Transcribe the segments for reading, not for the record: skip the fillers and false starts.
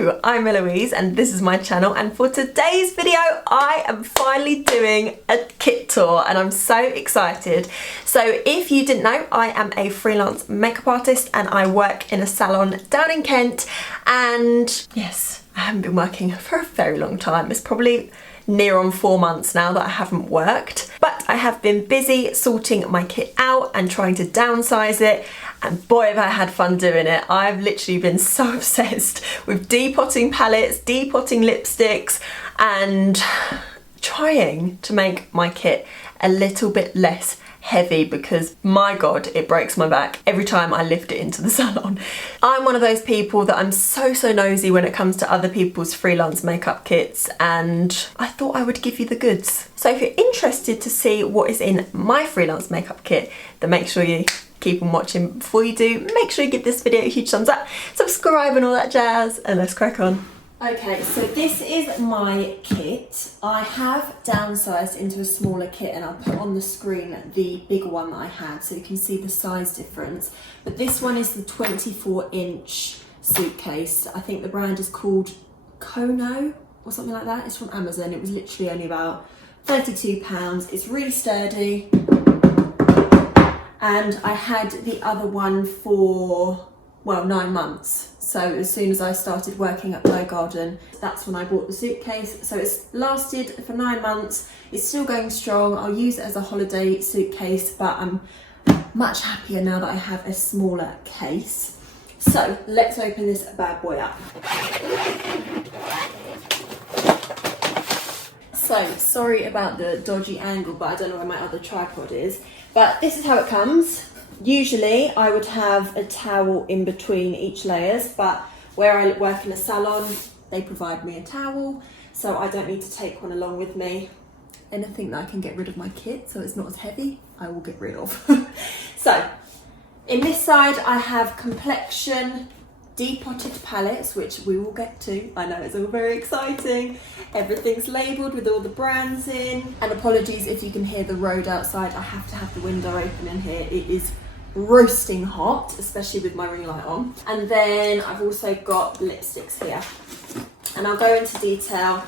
Hello, I'm Eloise and this is my channel, and for today's video I am finally doing a kit tour and I'm so excited. So if you didn't know, I am a freelance makeup artist and I work in a salon down in Kent, and yes, I haven't been working for a very long time. It's probably near on 4 months now that I haven't worked, but I have been busy sorting my kit out and trying to downsize it, and boy have I had fun doing it. I've literally been so obsessed with depotting palettes, depotting lipsticks, and trying to make my kit a little bit less heavy because my god, it breaks my back every time I lift it into the salon. I'm one of those people that I'm so nosy when it comes to other people's freelance makeup kits, and I thought I would give you the goods. So if you're interested to see what is in my freelance makeup kit, then make sure you keep on watching. Before you do, make sure you give this video a huge thumbs up, subscribe and all that jazz, and let's crack on. Okay, so this is my kit. I have downsized into a smaller kit and I'll put on the screen the bigger one that I had so you can see the size difference. But this one is the 24-inch suitcase. I think the brand is called Kono or something like that. It's from Amazon. It was literally only about £32. It's really sturdy. And I had the other one for, well, 9 months. So as soon as I started working at Blow Garden, that's when I bought the suitcase. So it's lasted for 9 months. It's still going strong. I'll use it as a holiday suitcase, but I'm much happier now that I have a smaller case. So let's open this bad boy up. So sorry about the dodgy angle, but I don't know where my other tripod is. But this is how it comes. Usually I would have a towel in between each layers, but where I work in a salon, they provide me a towel, so I don't need to take one along with me. Anything that I can get rid of my kit so it's not as heavy, I will get rid of. So in this side I have Complexion depotted palettes, which we will get to. I know it's all very exciting. Everything's labelled with all the brands in. And apologies if you can hear the road outside. I have to have the window open in here. It is roasting hot, especially with my ring light on. And then I've also got lipsticks here. And I'll go into detail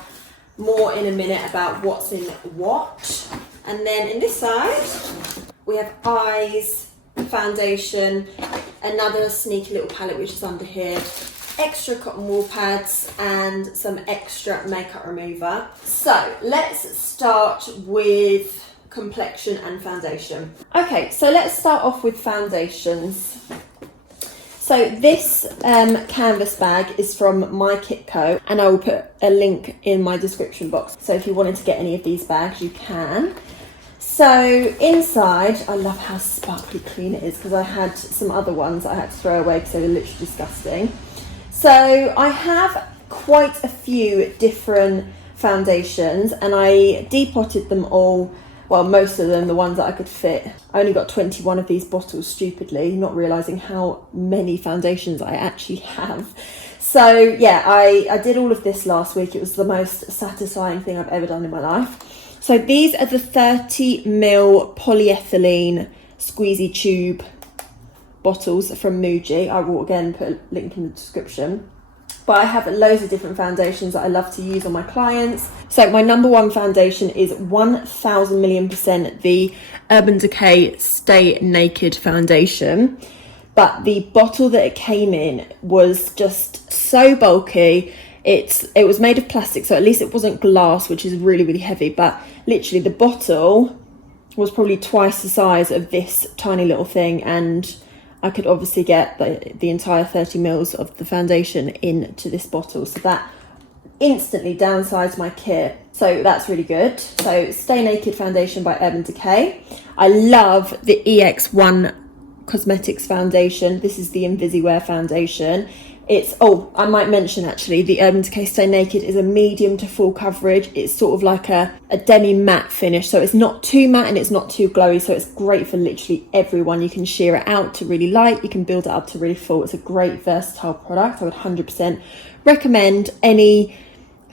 more in a minute about what's in what. And then in this side, we have eyes, foundation, another sneaky little palette which is under here, extra cotton wool pads and some extra makeup remover. So let's start with complexion and foundation. Okay, so let's start off with foundations. So this canvas bag is from My Kit Co, and I will put a link in my description box. So if you wanted to get any of these bags, you can. So inside, I love how sparkly clean it is because I had some other ones I had to throw away because they were literally disgusting. So I have quite a few different foundations and I depotted them all, well, most of them, the ones that I could fit. I only got 21 of these bottles, stupidly, not realising how many foundations I actually have. So yeah, I did all of this last week. It was the most satisfying thing I've ever done in my life. So these are the 30ml polyethylene squeezy tube bottles from Muji. I will again put a link in the description. But I have loads of different foundations that I love to use on my clients. So my number one foundation is 1000,000,000% the Urban Decay Stay Naked foundation. But the bottle that it came in was just so bulky. It was made of plastic, so at least it wasn't glass, which is really heavy, but literally the bottle was probably twice the size of this tiny little thing, and I could obviously get the entire 30 mils of the foundation into this bottle, so that instantly downsized my kit, so that's really good. So Stay Naked foundation by Urban Decay. I love the EX1 Cosmetics foundation. This is the Invisiwear foundation. It's, oh, I might mention actually, the Urban Decay Stay Naked is a medium to full coverage. It's sort of like a demi matte finish, so it's not too matte and it's not too glowy, so it's great for literally everyone. You can sheer it out to really light, you can build it up to really full. It's a great versatile product. I would 100% recommend any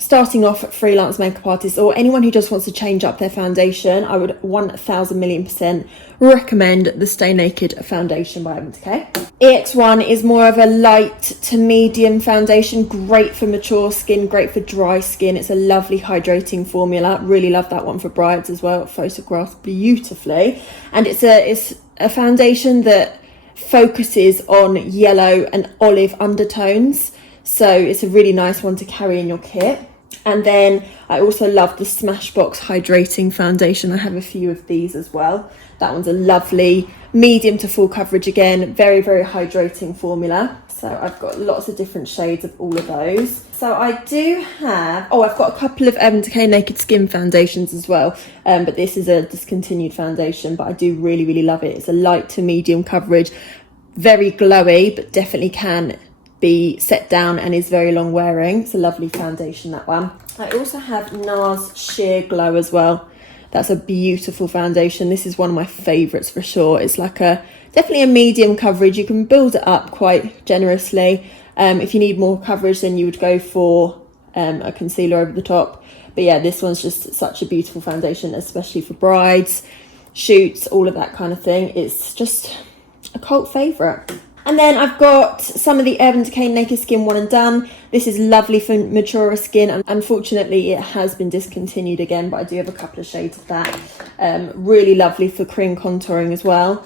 starting off freelance makeup artists or anyone who just wants to change up their foundation, I would 1000,000,000% recommend the Stay Naked foundation by Urban Decay. EX1 is more of a light to medium foundation, great for mature skin, great for dry skin. It's a lovely hydrating formula. Really love that one for brides as well. It photographs beautifully. And it's a foundation that focuses on yellow and olive undertones. So it's a really nice one to carry in your kit. And then I also love the Smashbox Hydrating Foundation. I have a few of these as well. That one's a lovely medium to full coverage again. Very, very hydrating formula. So I've got lots of different shades of all of those. So I do have, I've got a couple of Urban Decay Naked Skin foundations as well. But this is a discontinued foundation, but I do really, really love it. It's a light to medium coverage. Very glowy, but definitely can be set down and is very long wearing. It's a lovely foundation, that one. I also have Nars Sheer Glow as well. That's a beautiful foundation. This is one of my favourites for sure. It's like definitely a medium coverage. You can build it up quite generously. If you need more coverage, then you would go for a concealer over the top. But yeah, this one's just such a beautiful foundation, especially for brides, shoots, all of that kind of thing. It's just a cult favourite. And then I've got some of the Urban Decay Naked Skin One and Done. This is lovely for maturer skin. And unfortunately, it has been discontinued again, but I do have a couple of shades of that. Really lovely for cream contouring as well.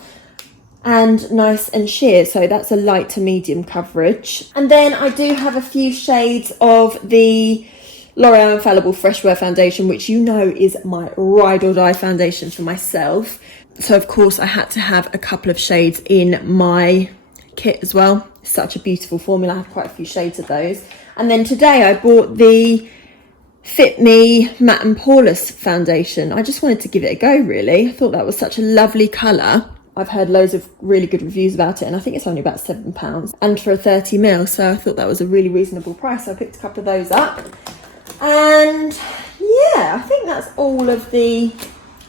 And nice and sheer, so that's a light to medium coverage. And then I do have a few shades of the L'Oreal Infallible Fresh Wear Foundation, which you know is my ride or die foundation for myself. So of course I had to have a couple of shades in my kit as well. It's such a beautiful formula. I have quite a few shades of those. And then today I bought the Fit Me Matte and Poreless foundation. I just wanted to give it a go, really. I thought that was such a lovely colour. I've heard loads of really good reviews about it, and I think it's only about £7 and for a 30ml, so I thought that was a really reasonable price. So I picked a couple of those up. And yeah, I think that's all of the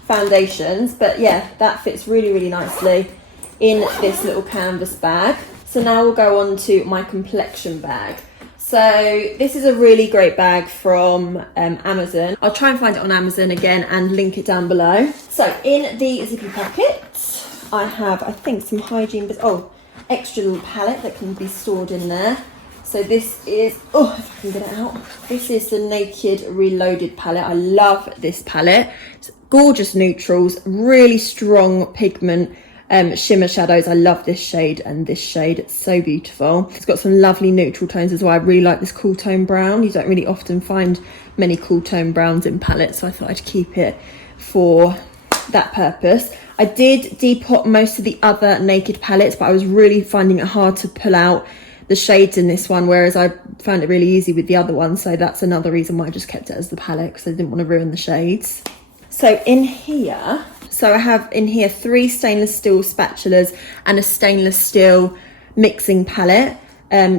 foundations, but yeah, that fits really, really nicely in this little canvas bag. So now we'll go on to my complexion bag. So this is a really great bag from Amazon. I'll try and find it on Amazon again and link it down below. So in the zippy pocket, I have, I think, some hygiene bits. Extra little palette that can be stored in there. So this is, if I can get it out. This is the Naked Reloaded palette. I love this palette. It's gorgeous neutrals, really strong pigment. Shimmer shadows. I love this shade and this shade. It's so beautiful. It's got some lovely neutral tones as well. I really like this cool tone brown. You don't really often find many cool tone browns in palettes, so I thought I'd keep it for that purpose. I did depot most of the other Naked palettes, but I was really finding it hard to pull out the shades in this one, whereas I found it really easy with the other one. So that's another reason why I just kept it as the palette, because I didn't want to ruin the shades. So in here, I have in here 3 stainless steel spatulas and a stainless steel mixing palette,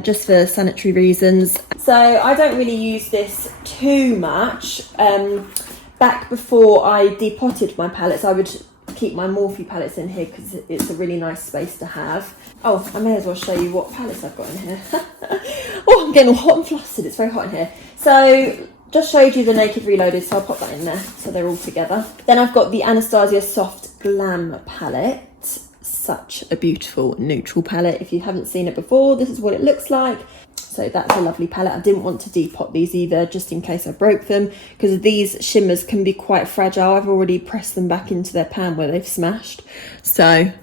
just for sanitary reasons. So I don't really use this too much. Back before I depotted my palettes, I would keep my Morphe palettes in here because it's a really nice space to have. I may as well show you what palettes I've got in here. I'm getting all hot and flustered. It's very hot in here. So just showed you the Naked Reloaded, so I'll pop that in there so they're all together. Then I've got the Anastasia Soft Glam palette. Such a beautiful neutral palette. If you haven't seen it before, this is what it looks like. So that's a lovely palette. I didn't want to depot these either, just in case I broke them, because these shimmers can be quite fragile. I've already pressed them back into their pan where they've smashed. So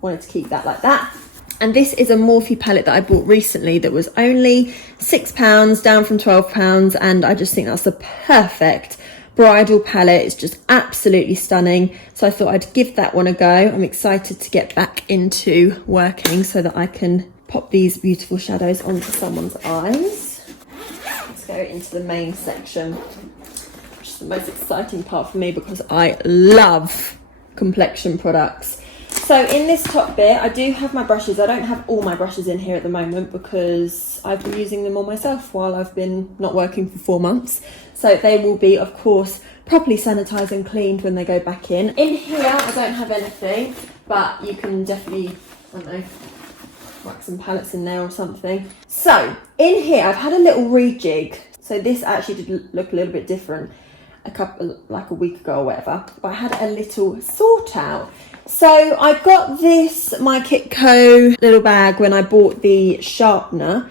wanted to keep that like that. And this is a Morphe palette that I bought recently that was only £6, down from £12. And I just think that's the perfect bridal palette. It's just absolutely stunning. So I thought I'd give that one a go. I'm excited to get back into working so that I can pop these beautiful shadows onto someone's eyes. Let's go into the main section, which is the most exciting part for me because I love complexion products. So in this top bit, I do have my brushes. I don't have all my brushes in here at the moment because I've been using them all myself while I've been not working for 4 months. So they will be, of course, properly sanitised and cleaned when they go back in. In here, I don't have anything, but you can definitely, I don't know, whack some palettes in there or something. So in here, I've had a little rejig. So this actually did look a little bit different like a week ago or whatever, but I had a little sort out. So I got this My Kitco little bag when I bought the sharpener,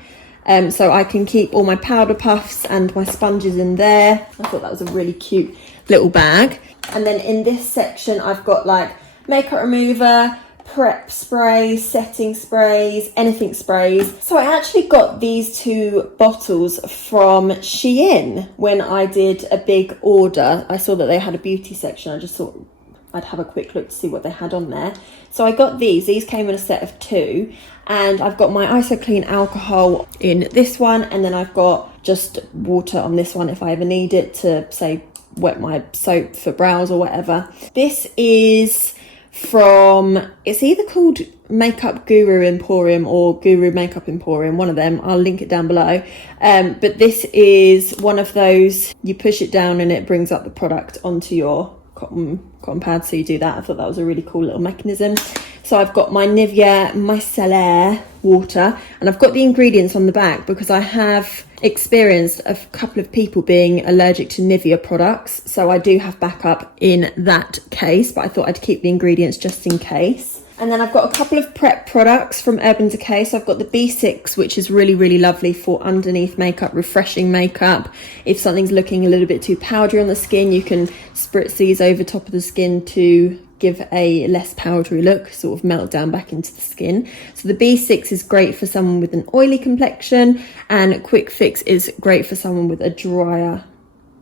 so I can keep all my powder puffs and my sponges in there. I thought that was a really cute little bag. And then in this section I've got like makeup remover, prep sprays, setting sprays, anything sprays. So I actually got these 2 bottles from Shein when I did a big order. I saw that they had a beauty section. I just thought I'd have a quick look to see what they had on there. So I got these. These came in a set of 2, and I've got my IsoClean alcohol in this one, and then I've got just water on this one if I ever need it to, say, wet my soap for brows or whatever. This is from, it's either called Makeup Guru Emporium or Guru Makeup Emporium, one of them. I'll link it down below. But this is one of those, you push it down and it brings up the product onto your cotton pad, so you do that. I thought that was a really cool little mechanism. So I've got my Nivea Micellar water, and I've got the ingredients on the back because I have experienced a couple of people being allergic to Nivea products, so I do have backup in that case, but I thought I'd keep the ingredients just in case. And then I've got a couple of prep products from Urban Decay. So I've got the B6, which is really, really lovely for underneath makeup, refreshing makeup. If something's looking a little bit too powdery on the skin, you can spritz these over top of the skin to give a less powdery look, sort of melt down back into the skin. So the B6 is great for someone with an oily complexion, and Quick Fix is great for someone with a drier,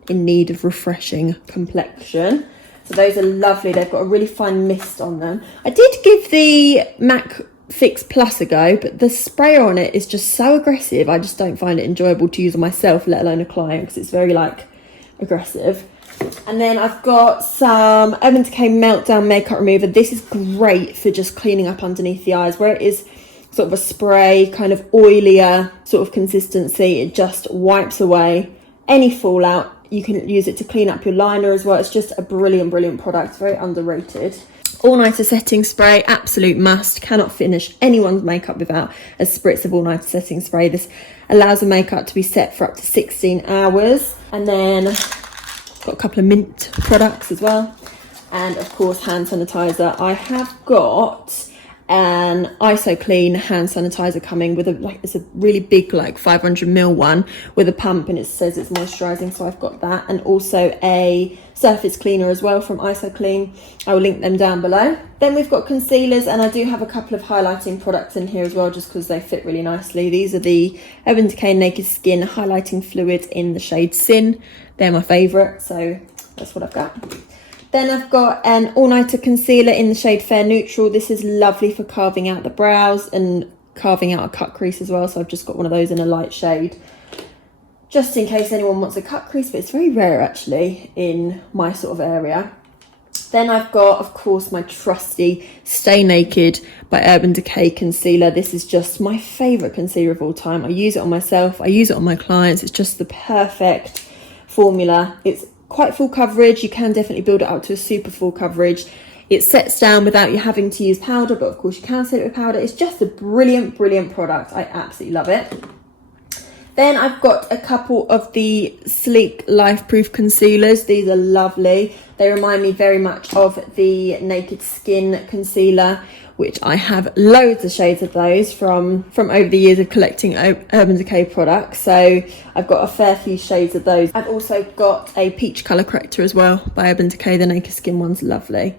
in need of refreshing complexion. So those are lovely. They've got a really fine mist on them. I did give the MAC Fix Plus a go, but the sprayer on it is just so aggressive. I just don't find it enjoyable to use on myself, let alone a client, because it's very like aggressive. And then I've got some Urban Decay Meltdown makeup remover. This is great for just cleaning up underneath the eyes, where it is sort of a spray, kind of oilier sort of consistency. It just wipes away any fallout. You can use it to clean up your liner as well. It's just a brilliant, brilliant product. Very underrated. All Nighter setting spray, absolute must. Cannot finish anyone's makeup without a spritz of All Nighter setting spray. This allows the makeup to be set for up to 16 hours. And then got a couple of mint products as well. And of course, hand sanitizer. I have got an IsoClean hand sanitizer coming with it's a really big, like 500ml one with a pump, and it says it's moisturizing, so I've got that. And also a surface cleaner as well from IsoClean. I will link them down below. Then we've got concealers, and I do have a couple of highlighting products in here as well, just because they fit really nicely. These are the Urban Decay Naked Skin highlighting fluid in the shade Sin. They're my favorite, so that's what I've got. Then I've got an all-nighter concealer in the shade Fair Neutral. This is lovely for carving out the brows and carving out a cut crease as well. So I've just got one of those in a light shade, just in case anyone wants a cut crease, but it's very rare actually in my sort of area. Then I've got, of course, my trusty Stay Naked by Urban Decay concealer. This is just my favourite concealer of all time. I use it on myself, I use it on my clients. It's just the perfect formula. It's quite full coverage. You can definitely build it up to a super full coverage. It sets down without you having to use powder, but of course you can set it with powder. It's just a brilliant, brilliant product. I absolutely love it. Then I've got a couple of the Sleek Life Proof concealers. These are lovely. They remind me very much of the Naked Skin concealer, which I have loads of shades of those from over the years of collecting Urban Decay products. So I've got a fair few shades of those. I've also got a peach colour corrector as well by Urban Decay. The Naked Skin one's lovely.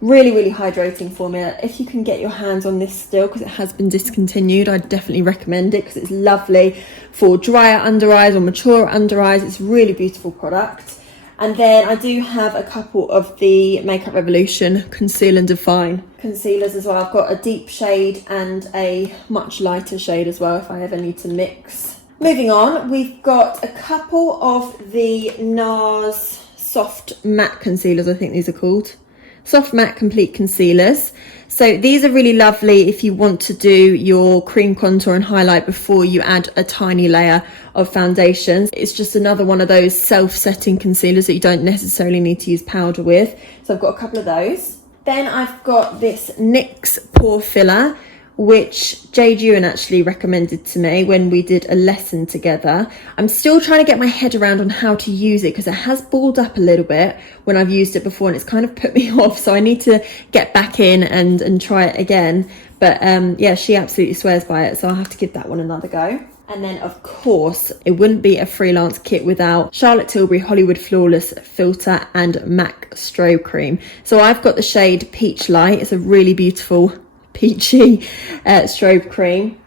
Really, really hydrating formula. If you can get your hands on this still, because it has been discontinued, I'd definitely recommend it because it's lovely for drier under eyes or mature under eyes. It's a really beautiful product. And then I do have a couple of the Makeup Revolution Conceal and Define concealers as well. I've got a deep shade and a much lighter shade as well if I ever need to mix. Moving on, we've got a couple of the Nars Soft Matte Concealers, I think these are called. Soft Matte Complete Concealers. So these are really lovely if you want to do your cream contour and highlight before you add a tiny layer of foundations. It's just another one of those self-setting concealers that you don't necessarily need to use powder with. So I've got a couple of those. Then I've got this NYX Pore Filler, which Jade Ewan actually recommended to me when we did a lesson together. I'm still trying to get my head around on how to use it because it has balled up a little bit when I've used it before and it's kind of put me off, so I need to get back in and try it again. But yeah, she absolutely swears by it, so I'll have to give that one another go. And then, of course, it wouldn't be a freelance kit without Charlotte Tilbury Hollywood Flawless Filter and MAC Strobe Cream. So I've got the shade Peach Light. It's a really beautiful peachy strobe cream.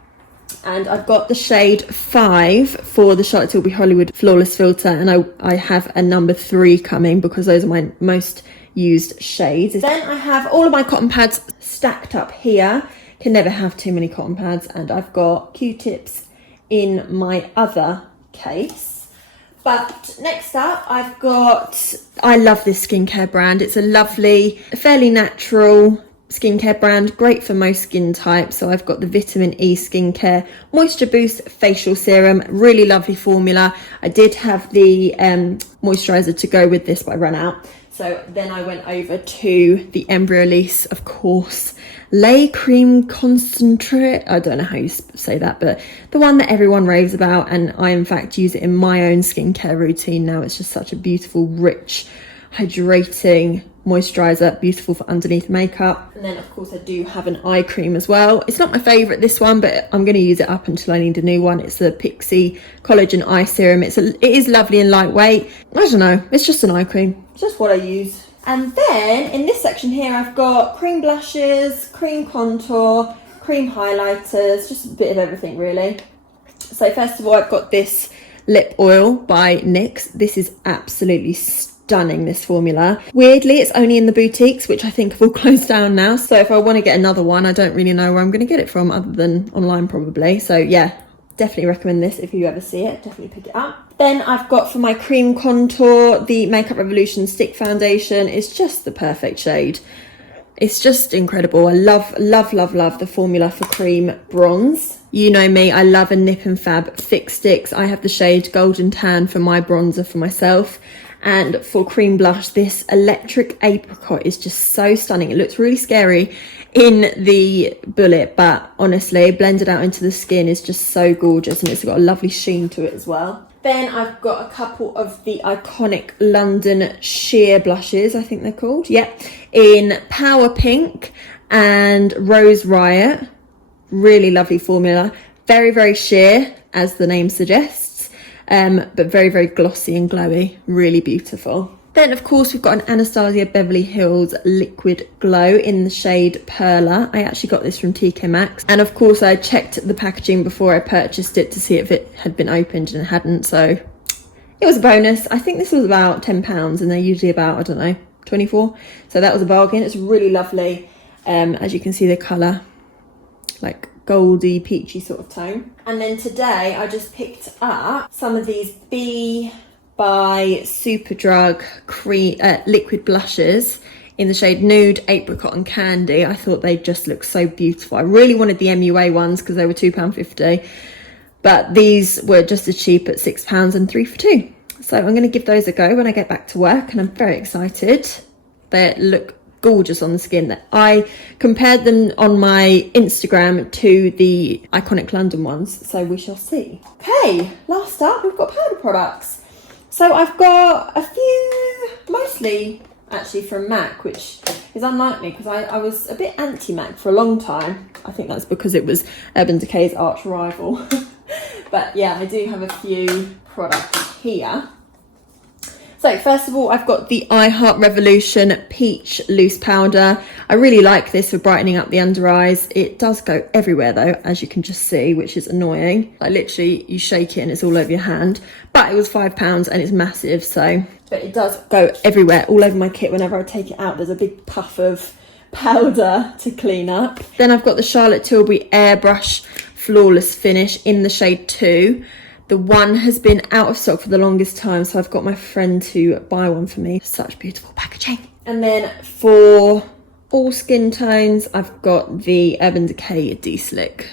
And I've got the shade 5 for the Charlotte Tilbury Hollywood Flawless Filter. And I have a number 3 coming because those are my most used shades. Then I have all of my cotton pads stacked up here. Can never have too many cotton pads. And I've got Q-tips in my other case. But next up I've got, I love this skincare brand. It's a lovely, fairly natural skincare brand, great for most skin types. So I've got the Vitamin E Skincare Moisture Boost Facial Serum, really lovely formula. I did have the moisturizer to go with this, but I ran out. So then I went over to the Eloise, of course, Lay Cream Concentrate. I don't know how you say that, but the one that everyone raves about. And I, in fact, use it in my own skincare routine now. It's just such a beautiful, rich, hydrating moisturizer, beautiful for underneath makeup. And then, of course, I do have an eye cream as well. It's not my favourite, this one, but I'm going to use it up until I need a new one. It's the Pixie Collagen Eye Serum. It is lovely and lightweight. I don't know, it's just an eye cream. It's just what I use. And then in this section here, I've got cream blushes, cream contour, cream highlighters, just a bit of everything really. So first of all, I've got this lip oil by NYX. This is absolutely stunning, this formula. Weirdly, it's only in the boutiques, which I think have all closed down now. So if I want to get another one, I don't really know where I'm going to get it from other than online probably. So yeah, definitely recommend this if you ever see it. Definitely pick it up. Then I've got for my cream contour, the Makeup Revolution Stick Foundation. It's just the perfect shade. It's just incredible. I love, love, love, love the formula for cream bronze. You know me, I love a Nip and Fab Thick Sticks. I have the shade Golden Tan for my bronzer for myself. And for cream blush, this Electric Apricot is just so stunning. It looks really scary in the bullet, but honestly, blended out into the skin is just so gorgeous, and it's got a lovely sheen to it as well. Then I've got a couple of the iconic London sheer blushes, I think they're called. Yep, in Power Pink and Rose Riot. Really lovely formula. Very, very sheer, as the name suggests, but very, very glossy and glowy. Really beautiful. Then, of course, we've got an Anastasia Beverly Hills Liquid Glow in the shade Perler. I actually got this from TK Maxx. And, of course, I checked the packaging before I purchased it to see if it had been opened, and it hadn't. So it was a bonus. I think this was about £10, and they're usually about, I don't know, 24. So that was a bargain. It's really lovely. As you can see, the colour, like goldy, peachy sort of tone. And then today, I just picked up some of these by Superdrug cream liquid blushes in the shade Nude, Apricot and Candy. I thought they just looked so beautiful. I really wanted the MUA ones because they were £2.50, but these were just as cheap at £6 and 3 for 2. So I'm going to give those a go when I get back to work, and I'm very excited. They look gorgeous on the skin. I compared them on my Instagram to the iconic London ones, so we shall see. Okay, last up, we've got powder products. So I've got a few, mostly actually from MAC, which is unlike me because I was a bit anti-MAC for a long time. I think that's because it was Urban Decay's arch rival. But yeah, I do have a few products here. So first of all, I've got the I Heart Revolution Peach Loose Powder. I really like this for brightening up the under eyes. It does go everywhere though, as you can just see, which is annoying. Like literally, you shake it and it's all over your hand. But it was £5 and it's massive, so. But it does go everywhere, all over my kit. Whenever I take it out, there's a big puff of powder to clean up. Then I've got the Charlotte Tilbury Airbrush Flawless Finish in the shade 2. The one has been out of stock for the longest time, so I've got my friend to buy one for me. Such beautiful packaging. And then for all skin tones, I've got the Urban Decay De-Slick.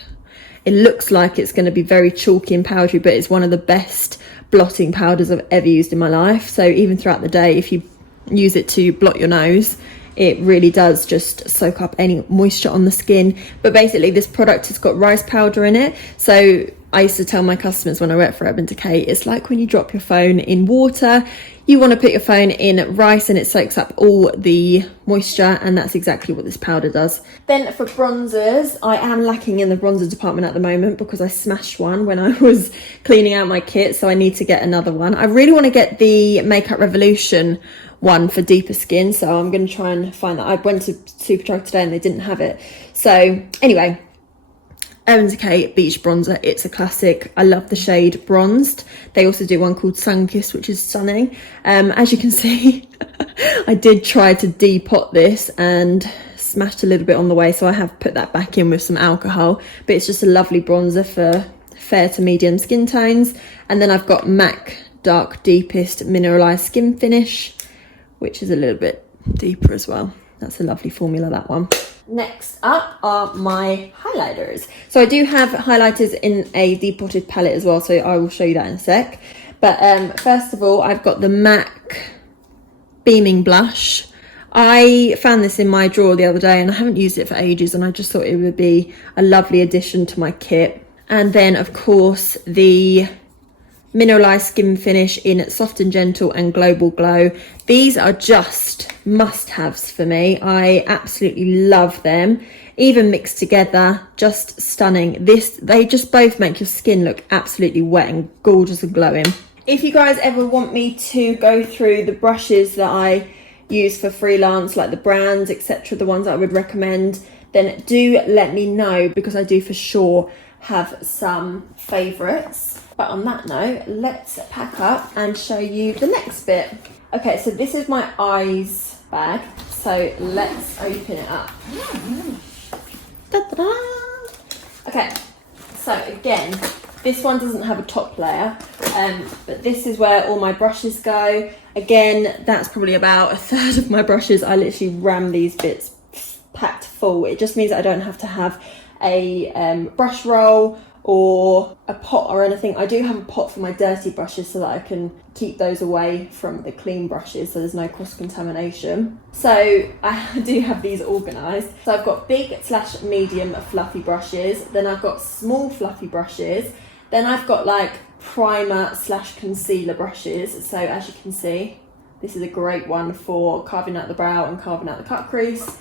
It looks like it's going to be very chalky and powdery, but it's one of the best blotting powders I've ever used in my life. So even throughout the day, if you use it to blot your nose, it really does just soak up any moisture on the skin. But basically this product has got rice powder in it, so I used to tell my customers when I worked for Urban Decay, it's like when you drop your phone in water, you want to put your phone in rice and it soaks up all the moisture, and that's exactly what this powder does. Then for bronzers, I am lacking in the bronzer department at the moment because I smashed one when I was cleaning out my kit, so I need to get another one. I really want to get the Makeup Revolution one for deeper skin, so I'm going to try and find that. I went to Superdrug today and they didn't have it. So anyway, Urban Decay Beach Bronzer, it's a classic. I love the shade Bronzed. They also do one called Sunkissed, which is stunning. As you can see, I did try to depot this and smashed a little bit on the way, so I have put that back in with some alcohol, but it's just a lovely bronzer for fair to medium skin tones. And then I've got MAC Dark Deepest Mineralized Skin Finish, which is a little bit deeper as well. That's a lovely formula, that one. Next up are my highlighters. So I do have highlighters in a depotted palette as well, so I will show you that in a sec. But first of all, I've got the MAC Beaming Blush. I found this in my drawer the other day and I haven't used it for ages, and I just thought it would be a lovely addition to my kit. And then of course the Mineralized Skin Finish in Soft and Gentle and Global Glow. These are just must-haves for me. I absolutely love them. Even mixed together, just stunning. They just both make your skin look absolutely wet and gorgeous and glowing. If you guys ever want me to go through the brushes that I use for freelance, like the brands, etc., the ones that I would recommend, then do let me know, because I do for sure have some favourites. But on that note, let's pack up and show you the next bit. Okay, so this is my eyes bag. So let's open it up. Da-da-da. Okay, so again, this one doesn't have a top layer, but this is where all my brushes go. Again, that's probably about a third of my brushes. I literally ram these bits packed full. It just means I don't have to have a brush roll or a pot or anything. I do have a pot for my dirty brushes so that I can keep those away from the clean brushes, so there's no cross-contamination. So I do have these organised. So I've got big/medium fluffy brushes, then I've got small fluffy brushes, then I've got like primer/concealer brushes. So as you can see, this is a great one for carving out the brow and carving out the cut crease.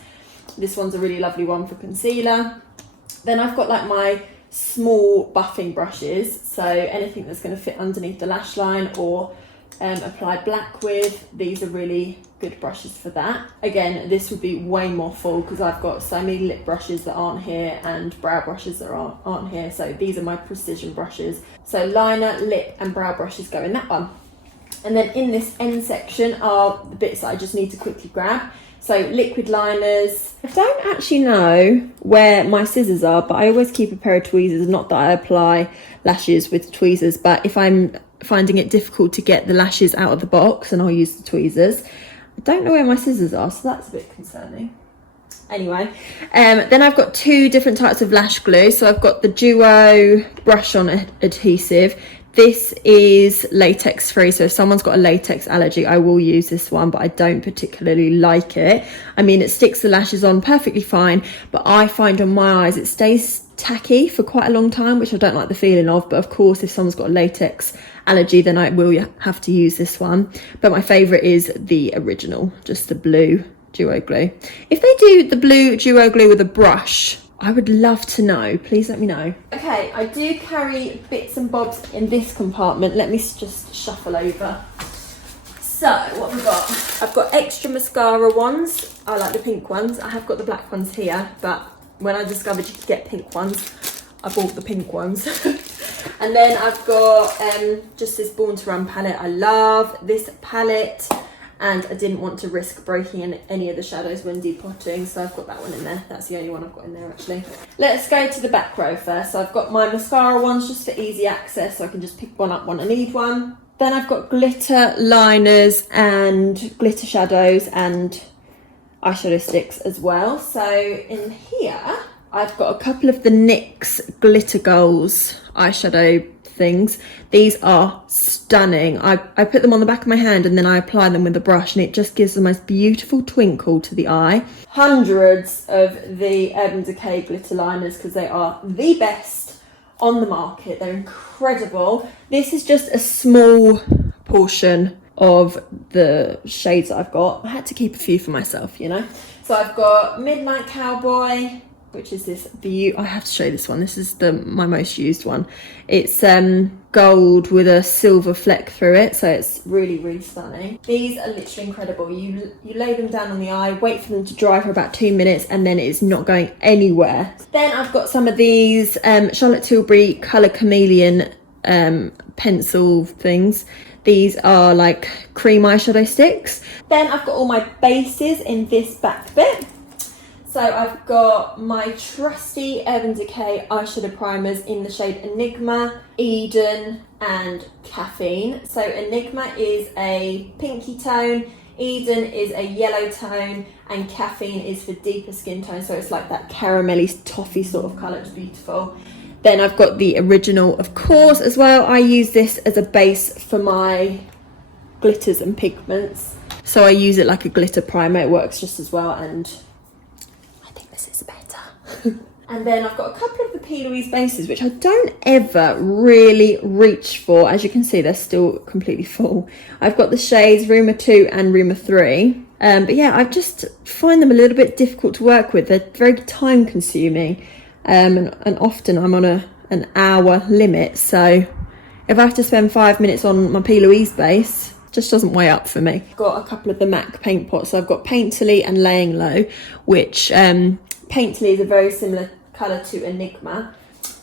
This one's a really lovely one for concealer. Then I've got like my small buffing brushes, so anything that's going to fit underneath the lash line or apply black with. These are really good brushes for that. Again, this would be way more full because I've got so many lip brushes that aren't here and brow brushes that aren't here, so these are my precision brushes. So liner, lip and brow brushes go in that one. And then in this end section are the bits that I just need to quickly grab. So liquid liners. I don't actually know where my scissors are, but I always keep a pair of tweezers. Not that I apply lashes with tweezers, but if I'm finding it difficult to get the lashes out of the box, then I'll use the tweezers. I don't know where my scissors are, so that's a bit concerning. Anyway, then I've got two different types of lash glue. So I've got the Duo brush on adhesive. This is latex free, so if someone's got a latex allergy, I will use this one, but I don't particularly like it. I mean, it sticks the lashes on perfectly fine, but I find on my eyes it stays tacky for quite a long time, which I don't like the feeling of. But of course, if someone's got a latex allergy, then I will have to use this one. But my favourite is the original, just the blue Duo glue. If they do the blue Duo glue with a brush, I would love to know. Please let me know. Okay, I do carry bits and bobs in this compartment. Let me just shuffle over. So, what have we got? I've got extra mascara ones. I like the pink ones. I have got the black ones here, but when I discovered you could get pink ones, I bought the pink ones. And then I've got just this Born to Run palette. I love this palette, and I didn't want to risk breaking any of the shadows when depotting, so I've got that one in there. That's the only one I've got in there actually. Let's go to the back row first. So I've got my mascara ones just for easy access, so I can just pick one up when I need one. Then I've got glitter liners and glitter shadows and eyeshadow sticks as well. So in here, I've got a couple of the NYX Glitter Goals eyeshadow things. These are stunning. I put them on the back of my hand and then I apply them with a brush, and it just gives the most beautiful twinkle to the eye. Hundreds of the Urban Decay glitter liners, because they are the best on the market. They're incredible. This is just a small portion of the shades that I've got. I had to keep a few for myself, you know. So I've got Midnight Cowboy, which is this I have to show you this one. This is my most used one. It's gold with a silver fleck through it, so it's really, really stunning. These are literally incredible. You lay them down on the eye, wait for them to dry for about 2 minutes, and then it's not going anywhere. Then I've got some of these Charlotte Tilbury Colour Chameleon pencil things. These are like cream eyeshadow sticks. Then I've got all my bases in this back bit. So I've got my trusty Urban Decay eyeshadow primers in the shade Enigma, Eden and Caffeine. So Enigma is a pinky tone, Eden is a yellow tone, and Caffeine is for deeper skin tone. So it's like that caramelly toffee sort of colour. It's beautiful. Then I've got the original, of course, as well. I use this as a base for my glitters and pigments. So I use it like a glitter primer. It works just as well, and I think this is better. And then I've got a couple of the Eloise bases, which I don't ever really reach for. As you can see, they're still completely full. I've got the shades Rumour 2 and Rumour 3. But yeah, I just find them a little bit difficult to work with. They're very time consuming. And often I'm on an hour limit, so if I have to spend 5 minutes on my Eloise base, it just doesn't weigh up for me. I've got a couple of the MAC paint pots. So I've got Painterly and Laying Low, which Painterly is a very similar colour to Enigma.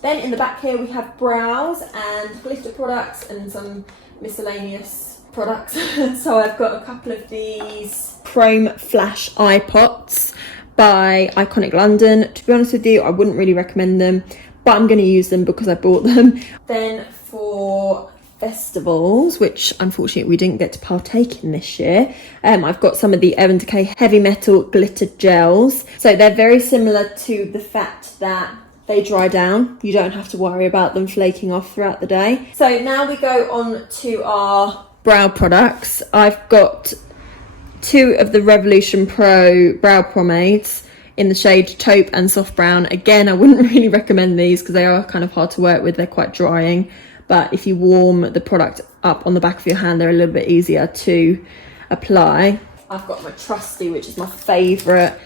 Then in the back here we have brows and glitter products and some miscellaneous products. So I've got a couple of these Chrome Flash eye pots by Iconic London. To be honest with you, I wouldn't really recommend them, but I'm going to use them because I bought them. Then for festivals, which unfortunately we didn't get to partake in this year, I've got some of the Urban Decay Heavy Metal Glitter Gels. So they're very similar to the fact that they dry down. You don't have to worry about them flaking off throughout the day. So now we go on to our brow products. I've got 2 of the Revolution Pro brow pomades in the shade Taupe and Soft Brown. Again, I wouldn't really recommend these because they are kind of hard to work with. They're quite drying, but if you warm the product up on the back of your hand, they're a little bit easier to apply. I've got my trusty, which is my favourite,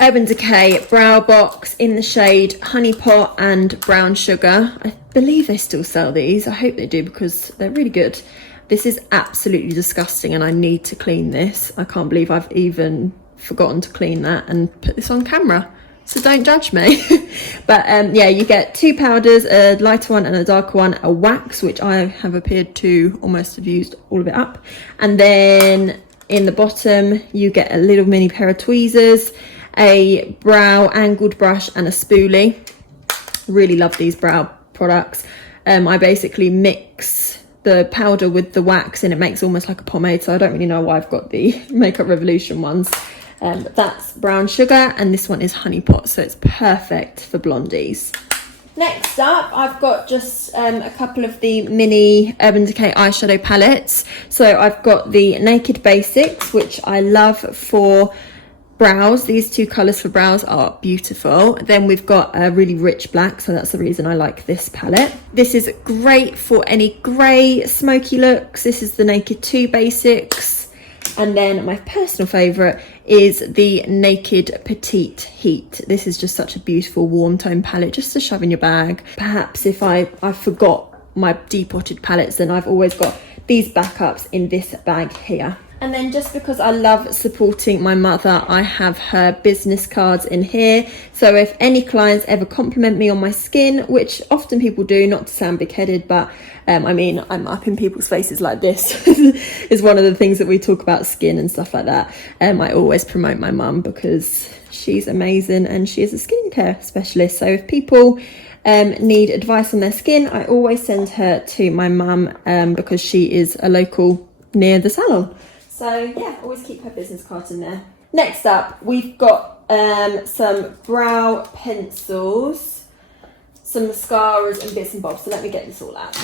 Urban Decay brow box in the shade Honey Pot and Brown Sugar. I believe they still sell these. I hope they do because they're really good. This is absolutely disgusting and I need to clean this. I can't believe I've even forgotten to clean that and put this on camera. So don't judge me. But yeah, you get 2 powders, a lighter one and a darker one, a wax, which I have appeared to almost have used all of it up. And then in the bottom, you get a little mini pair of tweezers, a brow angled brush and a spoolie. Really love these brow products. I basically mix the powder with the wax and it makes almost like a pomade, so I don't really know why I've got the Makeup Revolution ones. But that's Brown Sugar and this one is Honey Pot, so it's perfect for blondies. Next up, I've got just a couple of the mini Urban Decay eyeshadow palettes. So I've got the Naked Basics, which I love for brows. These 2 colours for brows are beautiful. Then we've got a really rich black, so that's the reason I like this palette. This is great for any grey smoky looks. This is the Naked 2 Basics. And then my personal favourite is the Naked Petite Heat. This is just such a beautiful warm tone palette just to shove in your bag. Perhaps if I forgot my depotted palettes, then I've always got these backups in this bag here. And then just because I love supporting my mother, I have her business cards in here. So if any clients ever compliment me on my skin, which often people do, not to sound big-headed, but I mean, I'm up in people's faces like this is one of the things that we talk about, skin and stuff like that. I always promote my mum because she's amazing and she is a skincare specialist. So if people need advice on their skin, I always send her to my mum because she is a local near the salon. So yeah, always keep her business cards in there. Next up, we've got some brow pencils. some mascaras and bits and bobs. So let me get this all out.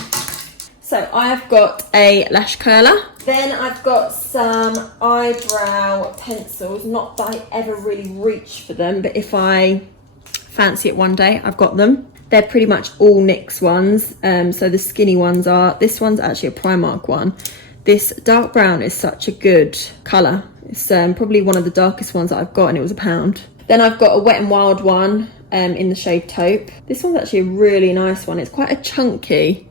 So I've got a lash curler. Then I've got some eyebrow pencils. Not that I ever really reach for them, but if I fancy it one day, I've got them. They're pretty much all NYX ones. So the skinny ones are, this one's actually a Primark one. This dark brown is such a good colour. It's probably one of the darkest ones that I've got, and it was £1. Then I've got a Wet n Wild one in the shade Taupe. This one's actually a really nice one. It's quite a chunky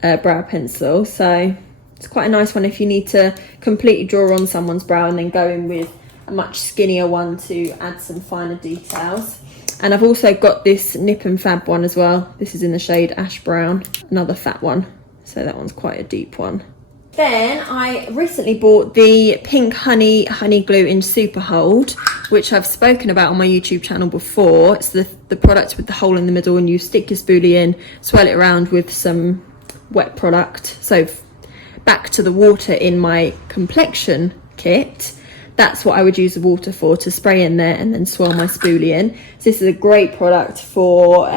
brow pencil, so it's quite a nice one if you need to completely draw on someone's brow and then go in with a much skinnier one to add some finer details. And I've also got this Nip and Fab one as well. This is in the shade Ash Brown, another fat one. So that one's quite a deep one. Then I recently bought the Pink Honey Glue in Super Hold, which I've spoken about on my YouTube channel before. It's the product with the hole in the middle, and you stick your spoolie in, swirl it around with some wet product. So back to the water in my Complexion kit. That's what I would use the water for, to spray in there and then swirl my spoolie in. So this is a great product for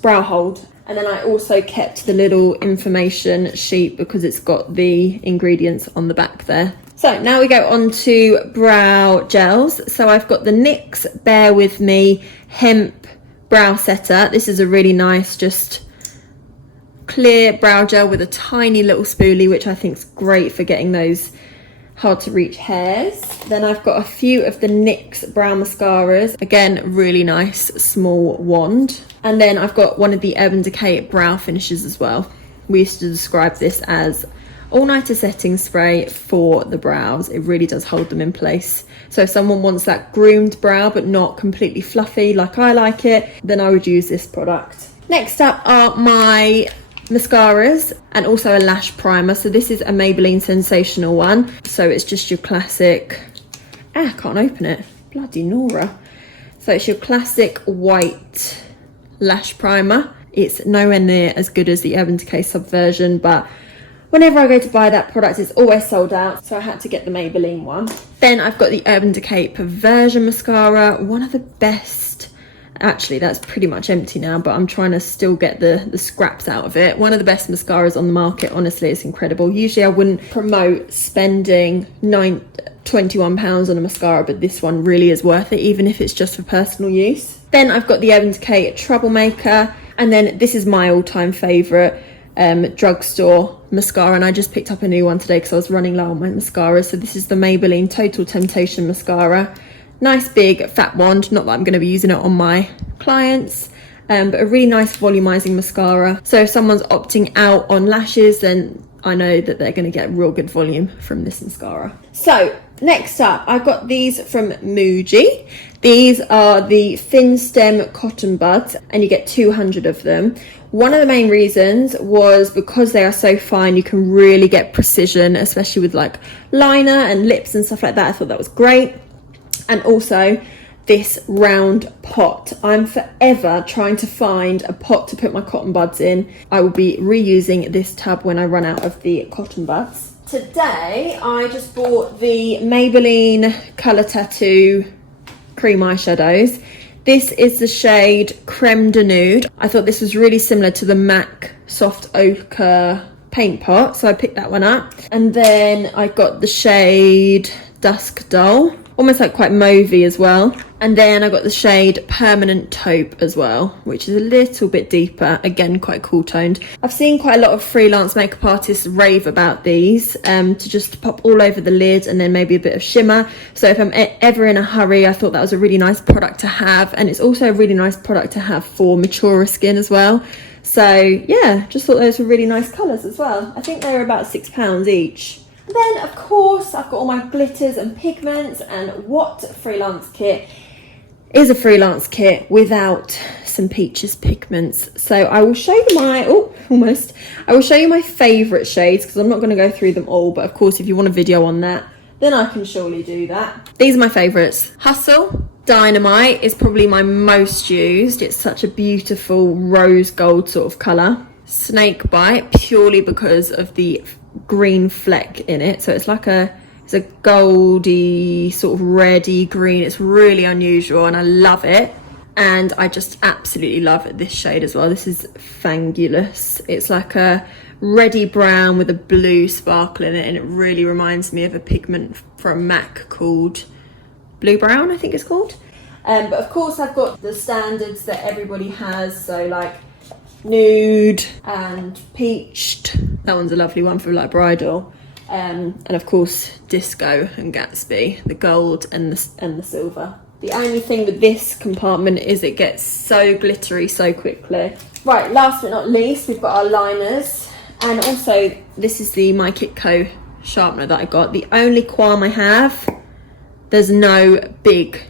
brow hold. And then I also kept the little information sheet because it's got the ingredients on the back there. So now we go on to brow gels. So I've got the NYX Bear With Me Hemp Brow Setter. This is a really nice, just clear brow gel with a tiny little spoolie, which I think is great for getting those hard to reach hairs. Then I've got a few of the NYX Brow Mascaras. Again, really nice small wand. And then I've got one of the Urban Decay brow finishes as well. We used to describe this as all-nighter setting spray for the brows. It really does hold them in place. So if someone wants that groomed brow but not completely fluffy like I like it, then I would use this product. Next up are my mascaras and also a lash primer. So this is a Maybelline Sensational one. So it's just your classic, I can't open it, bloody Nora. So it's your classic white lash primer. It's nowhere near as good as the Urban Decay Subversion, but whenever I go to buy that product, it's always sold out, so I had to get the Maybelline one. Then I've got the Urban Decay Perversion mascara, one of the best. Actually, that's pretty much empty now, but I'm trying to still get the scraps out of it. One of the best mascaras on the market, honestly, it's incredible. Usually I wouldn't promote spending £21 on a mascara, but this one really is worth it, even if it's just for personal use. Then I've got the Urban Decay Troublemaker, and then this is my all-time favourite drugstore mascara, and I just picked up a new one today because I was running low on my mascara. So this is the Maybelline Total Temptation mascara. Nice big fat wand, not that I'm going to be using it on my clients, but a really nice volumizing mascara. So if someone's opting out on lashes, then I know that they're going to get real good volume from this mascara. So next up, I've got these from Muji. These are the thin stem cotton buds, and you get 200 of them. One of the main reasons was because they are so fine, you can really get precision, especially with like liner and lips and stuff like that. I thought that was great. And also this round pot. I'm forever trying to find a pot to put my cotton buds in. I will be reusing this tub when I run out of the cotton buds. Today I just bought the Maybelline Colour Tattoo cream eyeshadows. This is the shade Creme de Nude. I thought this was really similar to the MAC Soft Ochre paint pot, so I picked that one up. And then I got the shade Dusk Dull, almost like quite mauvey as well. And then I got the shade Permanent Taupe as well, which is a little bit deeper, again quite cool toned. I've seen quite a lot of freelance makeup artists rave about these, to just pop all over the lid and then maybe a bit of shimmer. So if I'm ever in a hurry, I thought that was a really nice product to have, and it's also a really nice product to have for maturer skin as well. So yeah, just thought those were really nice colours as well. I think they were about £6 each. And then of course I've got all my glitters and pigments, and what freelance kit is a freelance kit without some Peaches pigments? So I will show you my, I will show you my favourite shades, because I'm not going to go through them all, but of course if you want a video on that, then I can surely do that. These are my favourites. Hustle Dynamite is probably my most used. It's such a beautiful rose gold sort of colour. Snake Bite, purely because of the green fleck in it. So it's like it's a goldy sort of reddy green. It's really unusual and I love it. And I just absolutely love this shade as well. This is Fangulous. It's like a reddy brown with a blue sparkle in it, and it really reminds me of a pigment from MAC called Blue Brown, I think it's called. But of course I've got the standards that everybody has, so like Nude and Peached. That one's a lovely one for like bridal. And of course Disco and Gatsby, the gold and the silver. The only thing with this compartment is it gets so glittery so quickly. Right, last but not least, we've got our liners. And also, this is the My Kit Co sharpener that I got. The only qualm I have, there's no big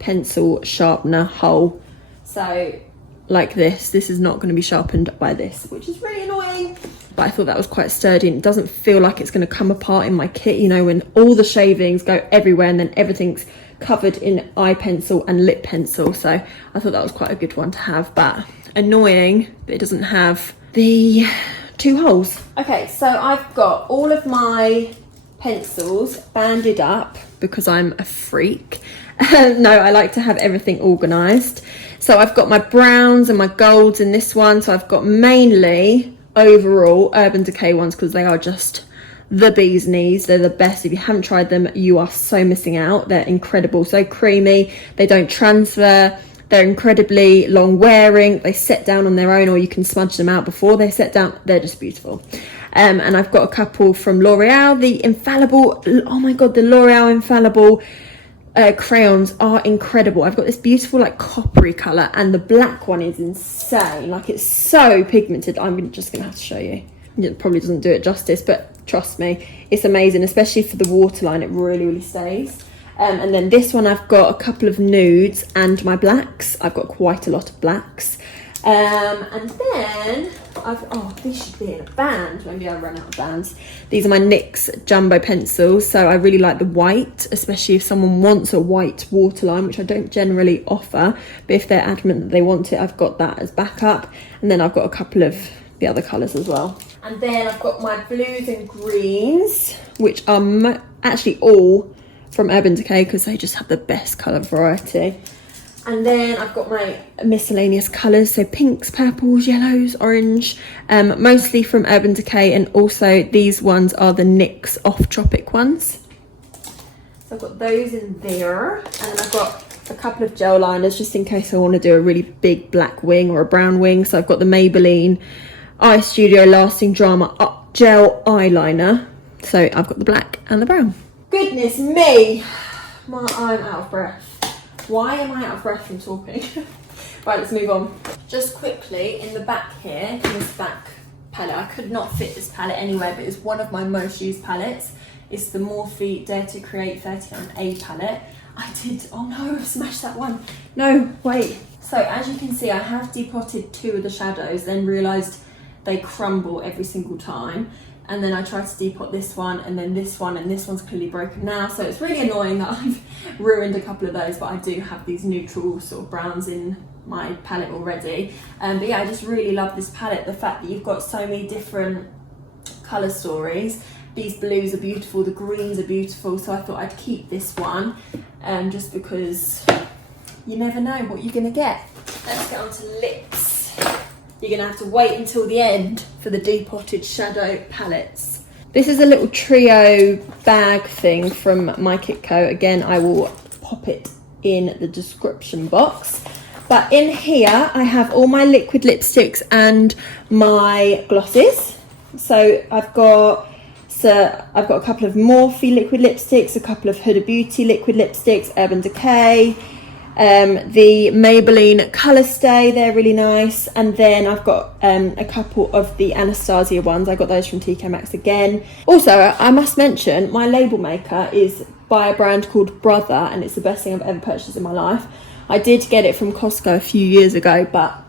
pencil sharpener hole. So, like this is not going to be sharpened by this, which is really annoying. But I thought that was quite sturdy, and it doesn't feel like it's going to come apart in my kit, you know, when all the shavings go everywhere and then everything's covered in eye pencil and lip pencil. So I thought that was quite a good one to have, but annoying that it doesn't have the 2 holes. Okay, so I've got all of my pencils banded up because I'm a freak. No, I like to have everything organised. So I've got my browns and my golds in this one. So I've got mainly overall Urban Decay ones because they are just the bee's knees. They're the best. If you haven't tried them, you are so missing out. They're incredible, so creamy. They don't transfer. They're incredibly long wearing. They set down on their own, or you can smudge them out before they set down. They're just beautiful. And I've got a couple from L'Oreal, the Infallible. Oh my god, the L'Oreal Infallible crayons are incredible. I've got this beautiful like coppery colour, and the black one is insane. Like, it's so pigmented. I'm just gonna have to show you. It probably doesn't do it justice, but trust me, it's amazing, especially for the waterline. It really stays. And then this one, I've got a couple of nudes and my blacks. I've got quite a lot of blacks. And then these should be in a band. Maybe I ran out of bands. These are my NYX Jumbo pencils. So I really like the white, especially if someone wants a white waterline, which I don't generally offer. But if they're adamant that they want it, I've got that as backup. And then I've got a couple of the other colours as well. And then I've got my blues and greens, which are actually all from Urban Decay because they just have the best colour variety. And then I've got my miscellaneous colours, so pinks, purples, yellows, orange, mostly from Urban Decay, and also these ones are the NYX Off Tropic ones. So I've got those in there, and then I've got a couple of gel liners just in case I want to do a really big black wing or a brown wing. So I've got the Maybelline Eye Studio Lasting Drama Gel Eyeliner. So I've got the black and the brown. Goodness me, I'm out of breath. Why am I out of breath from talking? Right, let's move on. Just quickly, in the back here, in this back palette, I could not fit this palette anywhere, but it's one of my most used palettes. It's the Morphe Dare to Create 39A palette. Oh no, I smashed that one. No, wait. So as you can see, I have depotted 2 of the shadows, then realised they crumble every single time. And then I tried to depot this one, and then this one, and this one's clearly broken now. So it's really annoying that I've ruined a couple of those, but I do have these neutral sort of browns in my palette already. But yeah, I just really love this palette. The fact that you've got so many different colour stories. These blues are beautiful, the greens are beautiful. So I thought I'd keep this one, just because you never know what you're gonna get. Let's get on to lips. You're going to have to wait until the end for the depotted shadow palettes. This is a little trio bag thing from My Kit Co. Again, I will pop it in the description box. But in here, I have all my liquid lipsticks and my glosses. So I've got a couple of Morphe liquid lipsticks, a couple of Huda Beauty liquid lipsticks, Urban Decay, the Maybelline Colour Stay, they're really nice. And then I've got a couple of the Anastasia ones. I got those from TK Maxx again. Also, I must mention, my label maker is by a brand called Brother, and it's the best thing I've ever purchased in my life. I did get it from Costco a few years ago, but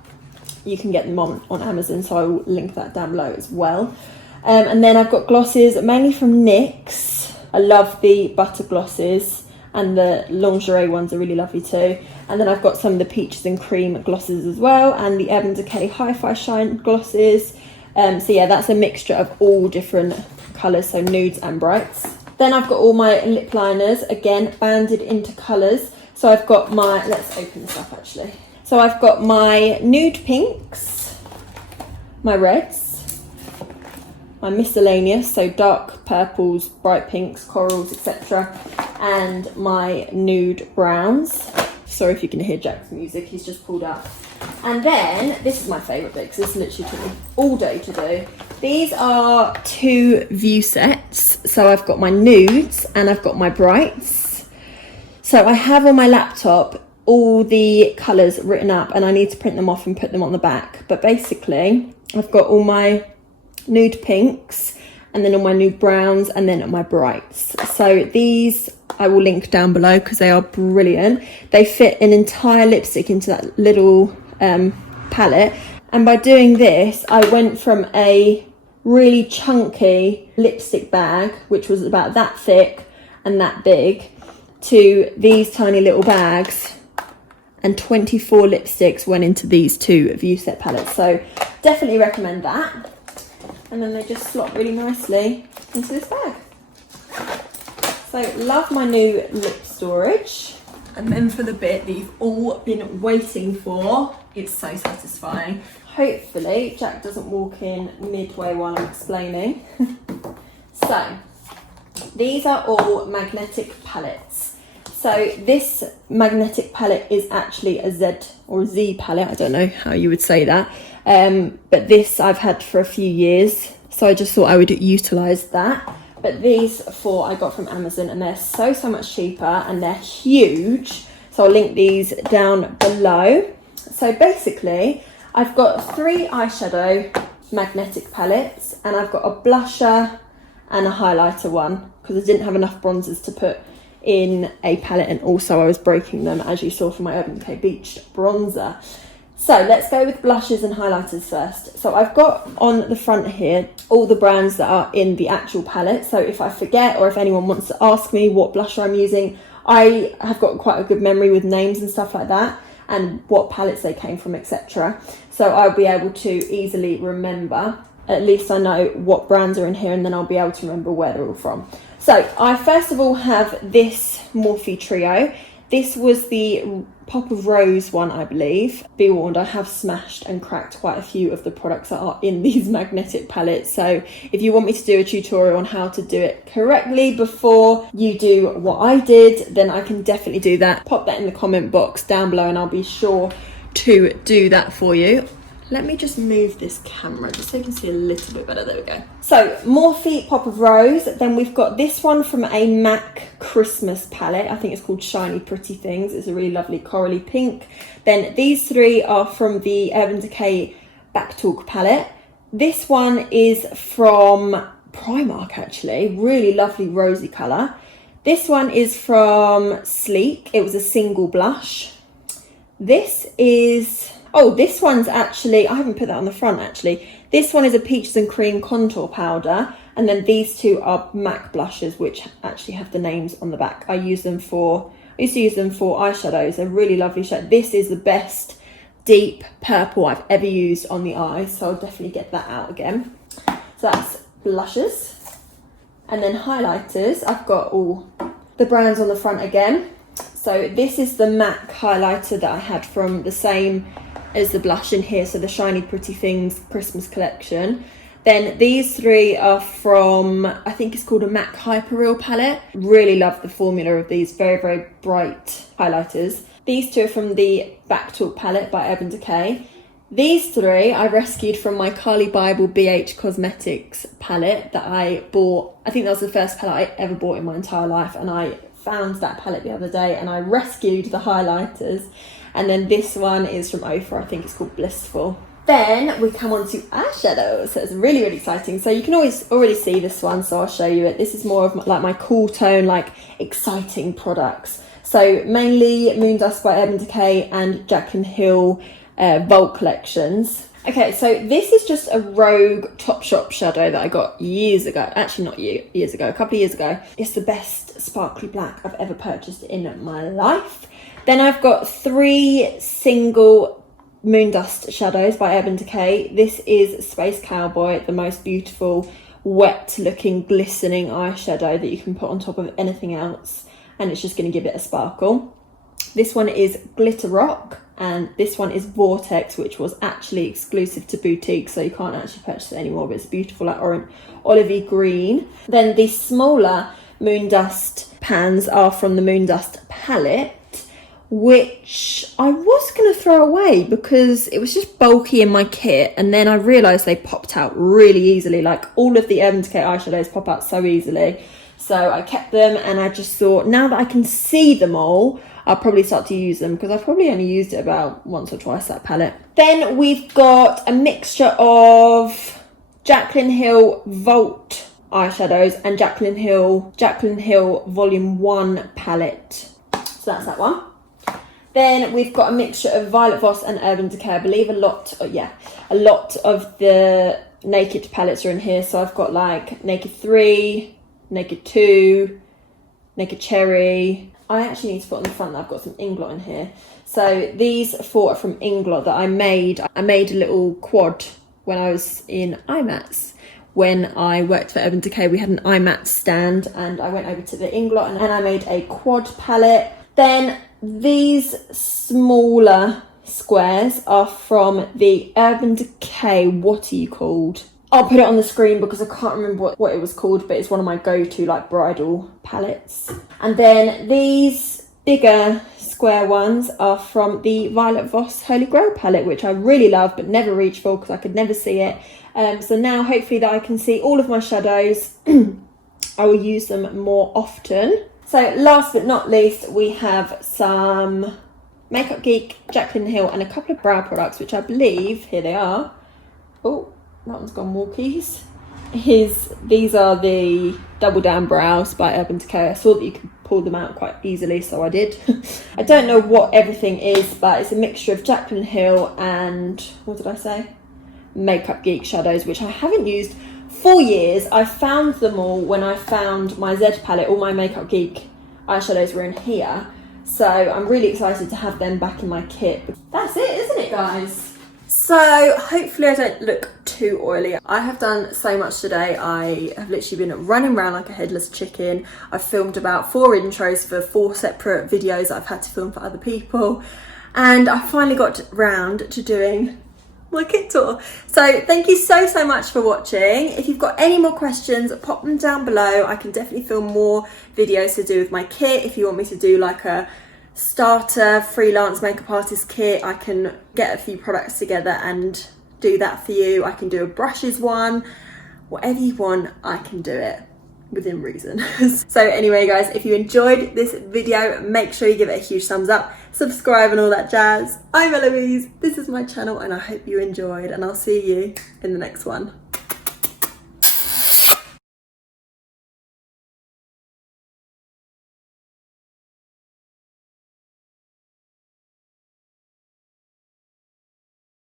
you can get them on Amazon, so I will link that down below as well. And then I've got glosses, mainly from NYX. I love the butter glosses, and the lingerie ones are really lovely too. And then I've got some of the peaches and cream glosses as well, and the Urban Decay Hi-Fi Shine glosses. So yeah, that's a mixture of all different colours, so nudes and brights. Then I've got all my lip liners, again banded into colours. So I've got my, let's open this up actually. So I've got my nude pinks, my reds, my miscellaneous, so dark purples, bright pinks, corals, etc. And my nude browns. Sorry if you can hear Jack's music, he's just pulled up. And then, this is my favourite bit, because this literally took me all day to do. These are 2 view sets. So I've got my nudes and I've got my brights. So I have on my laptop all the colours written up, and I need to print them off and put them on the back. But basically, I've got all my nude pinks, and then all my nude browns, and then my brights. So these I will link down below because they are brilliant. They fit an entire lipstick into that little palette. And by doing this, I went from a really chunky lipstick bag, which was about that thick and that big, to these tiny little bags, and 24 lipsticks went into these 2 view set palettes. So definitely recommend that. And then they just slot really nicely into this bag. So love my new lip storage. And then for the bit that you've all been waiting for, it's so satisfying. Hopefully Jack doesn't walk in midway while I'm explaining. So these are all magnetic palettes. So this magnetic palette is actually a Z or Z palette. I don't know how you would say that. But this I've had for a few years. So I just thought I would utilise that. But these 4 I got from Amazon, and they're so much cheaper, and they're huge. So I'll link these down below. So basically, I've got 3 eyeshadow magnetic palettes, and I've got a blusher and a highlighter one, because I didn't have enough bronzers to put in a palette, and also I was breaking them, as you saw from my Urban Decay Beach bronzer. So let's go with blushes and highlighters first. So I've got on the front here all the brands that are in the actual palette. So if I forget, or if anyone wants to ask me what blusher I'm using, I have got quite a good memory with names and stuff like that, and what palettes they came from, etc. So I'll be able to easily remember. At least I know what brands are in here, and then I'll be able to remember where they're all from. So I first of all have this Morphe Trio. This was the Pop of Rose one, I believe. Be warned, I have smashed and cracked quite a few of the products that are in these magnetic palettes. So if you want me to do a tutorial on how to do it correctly before you do what I did, then I can definitely do that. Pop that in the comment box down below and I'll be sure to do that for you. Let me just move this camera just so you can see a little bit better. There we go. So Morphe Pop of Rose. Then we've got this one from a MAC Christmas palette. I think it's called Shiny Pretty Things. It's a really lovely corally pink. Then these 3 are from the Urban Decay Back Talk palette. This one is from Primark actually. Really lovely rosy colour. This one is from Sleek. It was a single blush. This is... oh, this one's actually, I haven't put that on the front actually. This one is a Peaches and Cream contour powder. And then these 2 are MAC blushes, which actually have the names on the back. I used to use them for eyeshadows. They're really lovely shade. This is the best deep purple I've ever used on the eyes. So I'll definitely get that out again. So that's blushes. And then highlighters, I've got all the brands on the front again. So this is the MAC highlighter that I had from the same as the blush in here, so the Shiny Pretty Things Christmas collection. Then these 3 are from, I think it's called a MAC Hyper Real palette. Really love the formula of these very bright highlighters. These 2 are from the Back Talk palette by Urban Decay. These 3 I rescued from my Carly Bible BH Cosmetics palette that I bought. I think that was the first palette I ever bought in my entire life, and I found that palette the other day and I rescued the highlighters. And then this one is from Ophir, I think it's called Blissful. Then we come on to eyeshadows, so it's really exciting. So you can already see this one, so I'll show you it. This is more of my cool tone, like exciting products. So mainly Moondust by Urban Decay and Jack and Hill Vault collections. Okay, so this is just a Rogue Topshop shadow that I got years ago. Actually, not years ago, a couple of years ago. It's the best sparkly black I've ever purchased in my life. Then I've got 3 single Moondust shadows by Urban Decay. This is Space Cowboy, the most beautiful, wet-looking, glistening eyeshadow that you can put on top of anything else. And it's just going to give it a sparkle. This one is Glitter Rock, and this one is Vortex, which was actually exclusive to boutique, so you can't actually purchase it anymore, but it's beautiful, like orange, olivey green. Then the smaller Moondust pans are from the Moondust palette, which I was going to throw away because it was just bulky in my kit, and then I realised they popped out really easily. Like all of the Urban Decay eyeshadows pop out so easily, so I kept them, and I just thought now that I can see them all, I'll probably start to use them, because I've probably only used it about once or twice, that palette. Then we've got a mixture of Jaclyn Hill Vault eyeshadows and Jaclyn Hill Volume 1 palette. So that's that one. Then we've got a mixture of Violet Voss and Urban Decay. I believe a lot of the Naked palettes are in here. So I've got like Naked 3, Naked 2, Naked Cherry. I actually need to put on the front that I've got some Inglot in here. So these 4 are from Inglot that I made. I made a little quad when I was in IMATS. When I worked for Urban Decay, we had an IMATS stand, and I went over to the Inglot and I made a quad palette. Then these smaller squares are from the Urban Decay, what are you called? I'll put it on the screen because I can't remember what it was called, but it's one of my go-to like bridal palettes. And then these bigger square ones are from the Violet Voss Holy Grail palette, which I really love but never reach for because I could never see it. So now hopefully that I can see all of my shadows, I will use them more often. So last but not least, we have some Makeup Geek, Jaclyn Hill, and a couple of brow products, which I believe, here they are. Oh, that one's gone walkies. These are the Double Down Brows by Urban Decay. I saw that you could pull them out quite easily, so I did. I don't know what everything is, but it's a mixture of Jaclyn Hill and, what did I say? Makeup Geek shadows, which I haven't used for years. I found them all when I found my Z palette. All my Makeup Geek eyeshadows were in here, so I'm really excited to have them back in my kit. That's it, isn't it, guys? So hopefully I don't look too oily. I have done so much today. I have literally been running around like a headless chicken. I've filmed about 4 intros for 4 separate videos that I've had to film for other people, and I finally got round to doing my kit tour. So thank you so much for watching. If you've got any more questions, pop them down below. I can definitely film more videos to do with my kit. If you want me to do like a starter freelance makeup artist kit, I can get a few products together and do that for you. I can do a brushes one, whatever you want, I can do it within reason. So anyway guys, if you enjoyed this video, make sure you give it a huge thumbs up, subscribe and all that jazz. I'm Eloise, this is my channel, and I hope you enjoyed, and I'll see you in the next one.